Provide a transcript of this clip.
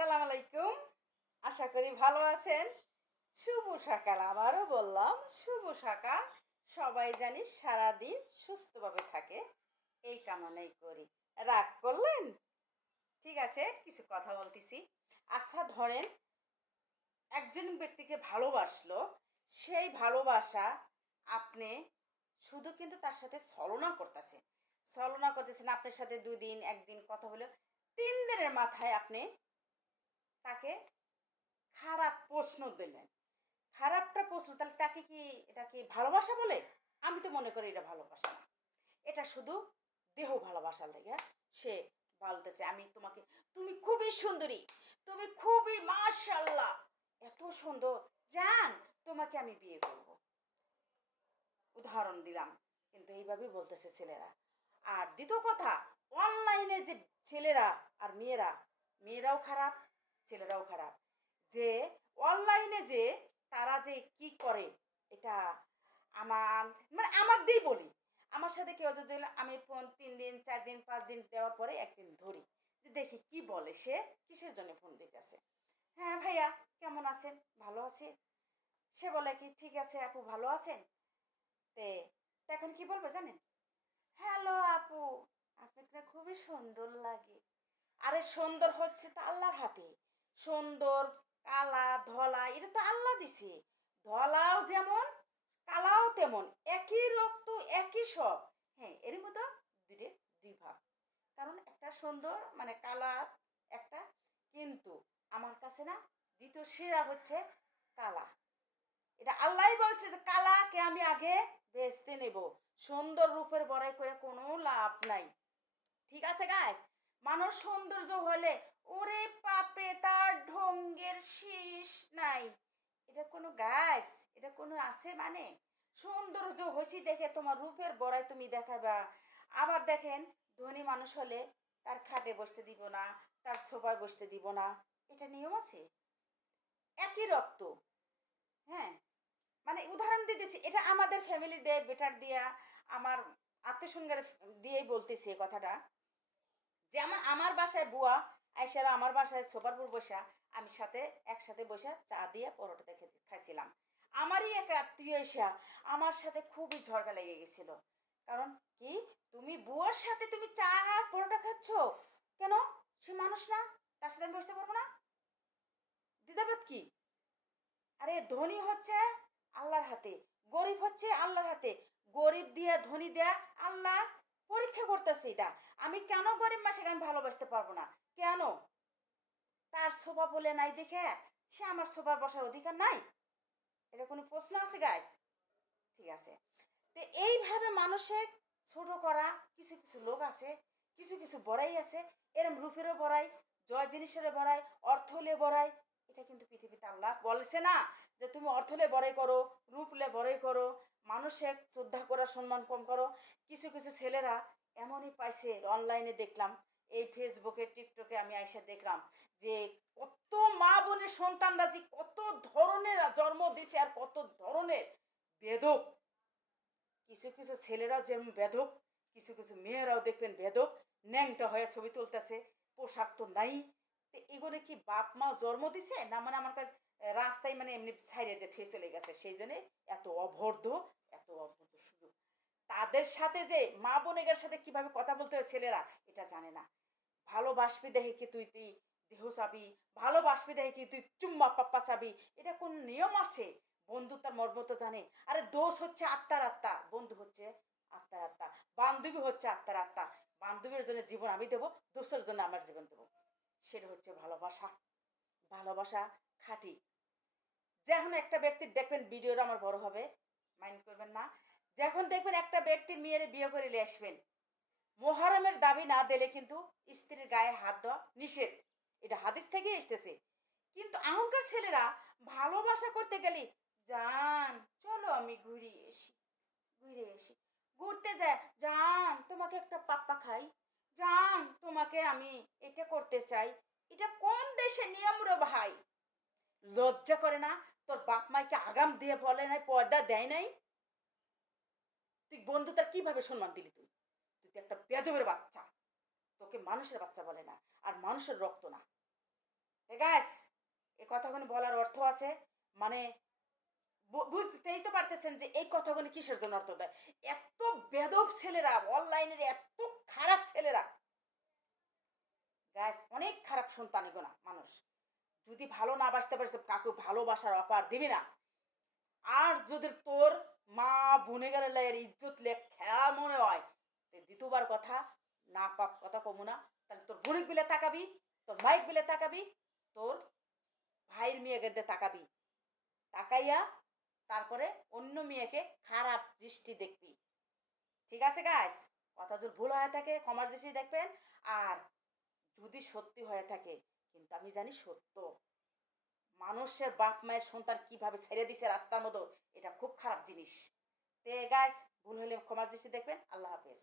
আসসালামু আলাইকুম। আশা করি ভালো আছেন। শুভ সকাল, আবারও বললাম শুভ সকাল। সবাই জানি সারাদিন সুস্থভাবে থাকে, এই কামনাই করি। রাগ করলেন? ঠিক আছে, কিছু কথা বলতেছি। আচ্ছা ধরেন, একজন ব্যক্তিকে ভালোবাসলো, সেই ভালোবাসা আপনি শুধু কিন্তু তার সাথে ছলনা করতেছেন আপনার সাথে 2 দিন 1 দিন কথা বলে 3 দিনের মাথায় আপনি তাকে খারাপ প্রশ্ন দিলেন। খারাপটা প্রশ্ন, তাহলে তাকে কি, এটা কি ভালোবাসা বলে? আমি তো মনে করি এটা ভালোবাসা না। এটা শুধু দেহ ভালোবাসার লাগে। সে বলতেছে আমি তোমাকে, তুমি খুবই সুন্দরী, তুমি খুবই মাশাআল্লাহ, এত সুন্দর, জান তোমাকে আমি বিয়ে করব। উদাহরণ দিলাম, কিন্তু এইভাবেই বলতেছে ছেলেরা। আর দ্বিতীয় কথা, অনলাইনে যে ছেলেরা আর মেয়েরা, মেয়েরাও খারাপ, ছেলেরাও খারাপ, যে অনলাইনে যে তারা যে কি করে, এটা আমার, মানে আমার দিয়েই বলি, আমার সাথে কেউ যদি, আমি ফোন 3 দিন 4 দিন 5 দিন দেওয়ার পরে একদিন ধরি, যে দেখি কি বলে, সে কিসের জন্য ফোন দিতেছে। হ্যাঁ ভাইয়া, কেমন আছেন? ভালো আছি। সে বলে কি, ঠিক আছে আপু, ভালো আছেন? তে তখন কি বলবে জানেন? হ্যালো আপু, আপনাকে না খুবই সুন্দর লাগে। আরে সুন্দর হচ্ছে তো আল্লাহর হাতে। সুন্দর, কালা ধলা এটা তো আল্লাহ দিছে। ধলাও যেমন, কালাও তেমন, একই রক্ত, একই সব। হ্যাঁ, এর মতো দুইটা, দুই ভাগ। কারণ একটা সুন্দর মানে কালার একটা, কিন্তু আমার কাছে না দ্বিতীয় সেরা হচ্ছে কালা। এটা আল্লাহই বলছে যে কালাকে আমি আগে বেচতে নেব। সুন্দর রূপের বড়াই করে কোনো লাভ নাই। ঠিক আছে গাইস? মানুষ সৌন্দর্য হলে ওরে পাপে তার ঢঙ্গের শেষ নাই। এটা কোনো গাইস, এটা কোনো আছে মানে? সৌন্দর্য হইছি দেখে তোমার রূপের বড়াই তুমি দেখাবা। আবার দেখেন, ধনী মানুষ হলে তার খাটে বসতে দিব না, তার সোফায় বসতে দিব না। এটা নিয়ম আছে? একই রক্ত। হ্যাঁ, মানে উদাহরণ দিতেছি, এটা আমাদের ফ্যামিলি দিয়ে বেটার দিয়া, আমার আত্মীয় স্বজনের দিয়েই বলতেছি এই কথাটা। যেমন আমার বাসায় বুয়া আইসারা আমার বাসায় সোফার উপর বসা, আমি সাথে একসাথে বসে চা দিয়ে পরোটাতে খেতে খাইছিলাম। আমারই এক আত্মীয় এসা আমার সাথে খুবই ঝগড়া লেগে গেছিল। কারণ কি, তুমি বুয়ার সাথে তুমি চা আর পরোটা খাচ্ছ কেন? সে মানুষ না? তার সাথে আমি বসতে পারবো না? দ্বিধাবোধ কি? আরে ধনী হচ্ছে আল্লাহর হাতে, গরিব হচ্ছে আল্লাহর হাতে। গরিব দিয়া ধনী দেয়া আল্লাহ পরীক্ষা করতেছে এটা। আমি কেন গরিব মাসে আমি ভালোবাসতে পারবো না? কেন? তার শোভা বলে নাই দেখে সে আমার শোভার বসার অধিকার নাই? এটা কোনো প্রশ্ন আছে গাইস? ঠিক আছে। তো এইভাবে মানুষের ছোট করা কিছু কিছু লোক আছে, কিছু কিছু বড়াই আছে, এরম রূপেরও বড়াই, জয় জিনিসেরও বড়াই, অর্থ হলে বড়াই। এটা কিন্তু পৃথিবীতে আল্লাহ বলছে না যে তুমি অর্থ হলে বড়াই করো, রূপ হলে বড়াই করো, মানুষের শ্রদ্ধা করা, সম্মান কম করো। কিছু কিছু ছেলেরা এমনই পাইছে, অনলাইনে দেখলাম, এই ফেসবুকে টিকটকে আমি আইসা দেখলাম যে কত মা বোনের সন্তানরা যে কত ধরনের জন্ম দিছে, আর কত ধরনের বেদক। কিছু কিছু ছেলেরা যেমন বেধক, কিছু কিছু মেয়েরাও দেখবেন বেধক, ন্যাংটা হয়ে ছবি তুলতেছে, পোশাক তো নাই। তো এগুলো কি বাপ মা জন্ম দিছে না, মানে আমার কাছে রাস্তায় মানে এমনি ছাইড়ে দিয়ে চলে গেছে, সেই জন্যে এত অভদ্র, এত অভদ্র সুযোগ। তাদের সাথে যে মা বোনেদের সাথে কিভাবে কথা বলতে হয় ছেলেরা এটা জানে না। ভালোবাসবি দেখে কি তুই তুই দেহ চাবি, ভালোবাসবি দেখে কি তুই চুম্মা পাপ্পা চাবি, এটা কোন নিয়ম আছে? বন্ধু তার মর্ম তো জানে। আরে দোষ হচ্ছে আত্মার আত্মা, বন্ধু হচ্ছে আত্মার আত্মা, বান্ধবী হচ্ছে আত্মার আত্মা। বান্ধবীর জন্য জীবন আমি দেবো, দোষের জন্য আমার জীবন দেবো। সেটা হচ্ছে ভালোবাসা। ভালোবাসা খাঁটি। যখন একটা ব্যক্তির দেখবেন, ভিডিওটা আমার বড় হবে, মাইন্ড করবেন না, যখন দেখবেন একটা ব্যক্তির মেয়ের বিয়ে করে নিয়ে আসবেন, মোহরমের দাবি না দিলে কিন্তু স্ত্রীর গায়ে হাত দেওয়া নিষেধ। এটা হাদিস থেকে এসতেছে। কিন্তু এখনকার ছেলেরা ভালোবাসা করতে গেলে, জান চলো আমি ঘুরে আসি, ঘুরতে যায়, জান তোমাকে একটা পাপ্পা খাই, জান তোমাকে আমি এটা করতে চাই। এটা কোন দেশে নিয়ম রে ভাই? লজ্জা করে না? তোর বাপ মাইকে আগাম দিয়ে বলে নাই, পর্দা দেয় নাই? তুই বন্ধু তার কিভাবে সম্মান দিলি? তুই তুই তো একটা বেদবের বাচ্চা। তোকে মানুষের বাচ্চা বলে না, আর মানুষের রক্ত না। গাইস এই কথাগুলো বলার অর্থ আছে, মানে বুঝতেই তো পারতেছেন যে এই কথাগুলো কিসের জন্য অর্থ দেয়। এত বেদব ছেলেরা, অনলাইনের এত খারাপ ছেলেরা, গাইস অনেক খারাপ সন্তান এগুনা মানুষ। যদি ভালো না বাসতে পারিস তো কাউকে ভালোবাসার অফার দিবি না। আর যদি তোর মা বোনের লাইয়ের ইজ্জত লে খেয়া মনে হয়, দ্বিতীয়বার কথা না পাক কথা কমু না, তাহলে তোর বোনিক বিলে তাকাবি, তোর মাইক বিলে তাকাবি, তোর ভাইয়ের মেয়ে গেটে তাকাবি, তাকাইয়া তারপরে অন্য মেয়েকে খারাপ দৃষ্টি দেখবি। ঠিক আছে গাইস, কথা যদি ভুল হয়ে থাকে ক্ষমার দৃষ্টি দেখবেন। আর যদি সত্যি হয়ে থাকে, কিন্তু আমি জানি সত্য, মানুষের বাপ মায়ের সন্তান কিভাবে ছেড়ে দিছে রাস্তার মতো, এটা খুব খারাপ জিনিস। তে গাইস ভুল হলে ক্ষমার দৃষ্টি দেখবেন। আল্লাহ হাফেজ।